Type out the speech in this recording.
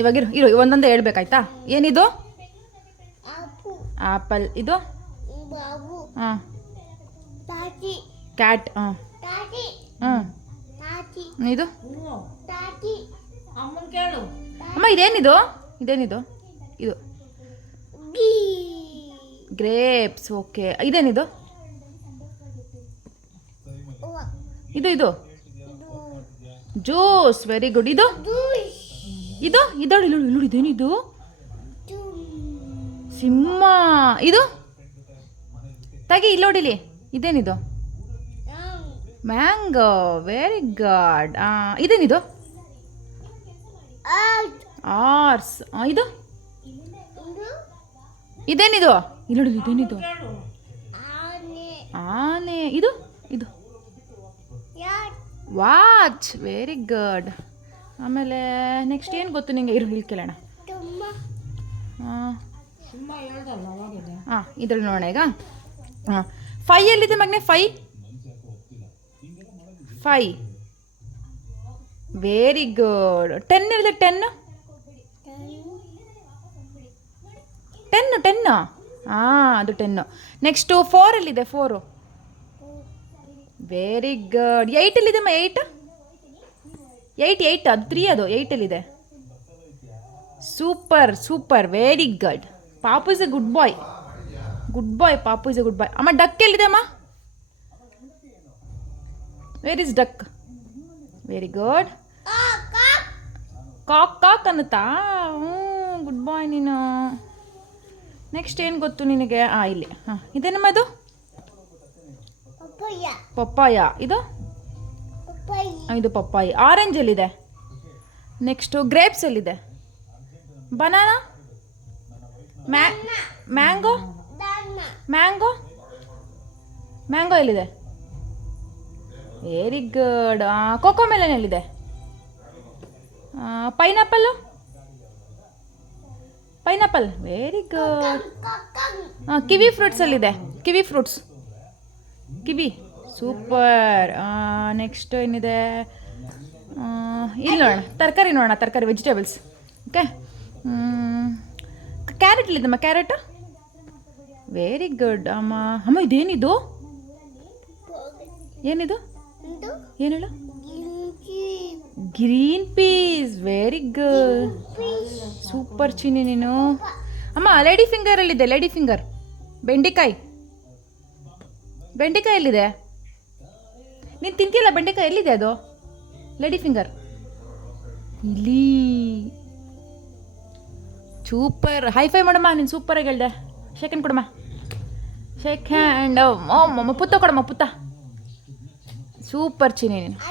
ಇವಾಗ ಇರು ಒಂದೊಂದೇ ಹೇಳ್ಬೇಕಾಯ್ತಾ. ಏನಿದು? ಆಪಲ್. ಇದು? ಹಾಂ, ಕ್ಯಾಟ್. ಹಾಂ, ಇದು? ಅಮ್ಮ ಇದೇನಿದು? ಇದು ಗ್ರೇಪ್ಸ್. ಓಕೆ. ಇದೇನಿದು? ಇದು ಜ್ಯೂಸ್. Very good. ಇದಳು ಇದೇನಿದು? ಸಿಂಹ. ಇದು ತೆಗಿ, ಇಲ್ಲೋಡಿಲಿ. ಇದೇನಿದು? ಮ್ಯಾಂಗೋ. Very good. ಇದೇನಿದು? ಆರ್ಸ್. ಇದು ಇದೇನಿದು? ಇಲ್ಲೋಡಿ, ಇದೇನಿದು? ಆನೆ. ಇದು ವಾಚ್. Very good. ಆಮೇಲೆ ನೆಕ್ಸ್ಟ್ ಏನು ಗೊತ್ತು ನಿಂಗೆ? ಇಲ್ಲಿ ಕೇಳೋಣ. ಇದ್ರಲ್ಲಿ ನೋಡೋಣ ಈಗ. 5 ಎಲ್ಲಿದೆ ಮಗನೆ? 5. Very good. 10 ಎಲ್ಲಿದೆ? 10. ಅದು 10. ನೆಕ್ಸ್ಟು 4 ಎಲ್ಲಿದೆ? 4. Very good. 8 ಎಲ್ಲಿದೆಮ್ಮ? 8 ಅದು 3. ಅದು 8 ಎಲ್ಲಿದೆ? ಸೂಪರ್. Very good. ಪಾಪು ಇಸ್ ಎ ಗುಡ್ ಬಾಯ್. ಪಾಪು ಇಸ್ ಎ ಗುಡ್ ಬಾಯ್. ಅಮ್ಮ ಡಕ್ ಎಲ್ಲಿದೆ ಅಮ್ಮ? Where is duck? Very good. ಕಾಕ್ ಅನ್ನುತ್ತಾ? ಗುಡ್ ಬಾಯ್ ನೀನು. ನೆಕ್ಸ್ಟ್ ಏನು ಗೊತ್ತು ನಿನಗೆ? ಇಲ್ಲಿ. ಇದೇನಮ್ಮ ಇದು? ಪಪ್ಪಾಯ. ಇದು ಪಪ್ಪಾಯಿ. ಆರೆಂಜ್ ಎಲ್ಲಿದೆ? ನೆಕ್ಸ್ಟು ಗ್ರೇಪ್ಸ್ ಎಲ್ಲಿದೆ? ಬನಾನಾ. ಮ್ಯಾಂಗೋ ಎಲ್ಲಿದೆ? Very good. ಕೋಕೋ ಮೆಲನ್ ಎಲ್ಲಿದೆ? Pineapple. Very good. Kiwi fruits ಎಲ್ಲಿದೆ? ಕಿವಿ. ಸೂಪರ್. ನೆಕ್ಸ್ಟ್ ಏನಿದೆ? ಇಲ್ಲಿ ನೋಡೋಣ. ತರಕಾರಿ ವೆಜಿಟೇಬಲ್ಸ್. ಓಕೆ. ಕ್ಯಾರೆಟ್ ಎಲ್ಲಿದೆಮ್ಮ? ಕ್ಯಾರೆಟ್. Very good. ಅಮ್ಮ ಇದೇನಿದು? ಏನು ಹೇಳು? Green peas. Very good. Super ಚಿನ್ನಿ ನೀನು. ಅಮ್ಮ ಲೇಡಿ ಫಿಂಗರ್ ಎಲ್ಲಿದೆ? ಬೆಂಡೆಕಾಯಿ ಎಲ್ಲಿದೆ? ನೀನು ತಿಂತೀಯಲ್ಲ ಬೆಂಡೆಕಾಯಿ, ಎಲ್ಲಿದೆ ಅದು? ಲೇಡಿ ಫಿಂಗರ್ ಇಲ್ಲಿ. ಸೂಪರ್. ಹೈಫೈ ಮಾಡಮ್ಮ. ನೀನು ಸೂಪರಾಗಿ ಹೇಳ್ದೆ. ಶೇಕ್ ಹ್ಯಾಂಡ್ ಕೊಡಮ್ಮ. Shake hand. ಪುತ್ತ ಕೊಡಮ್ಮ. ಸೂಪರ್ ಚಿನ್ನಿ ನೀನು.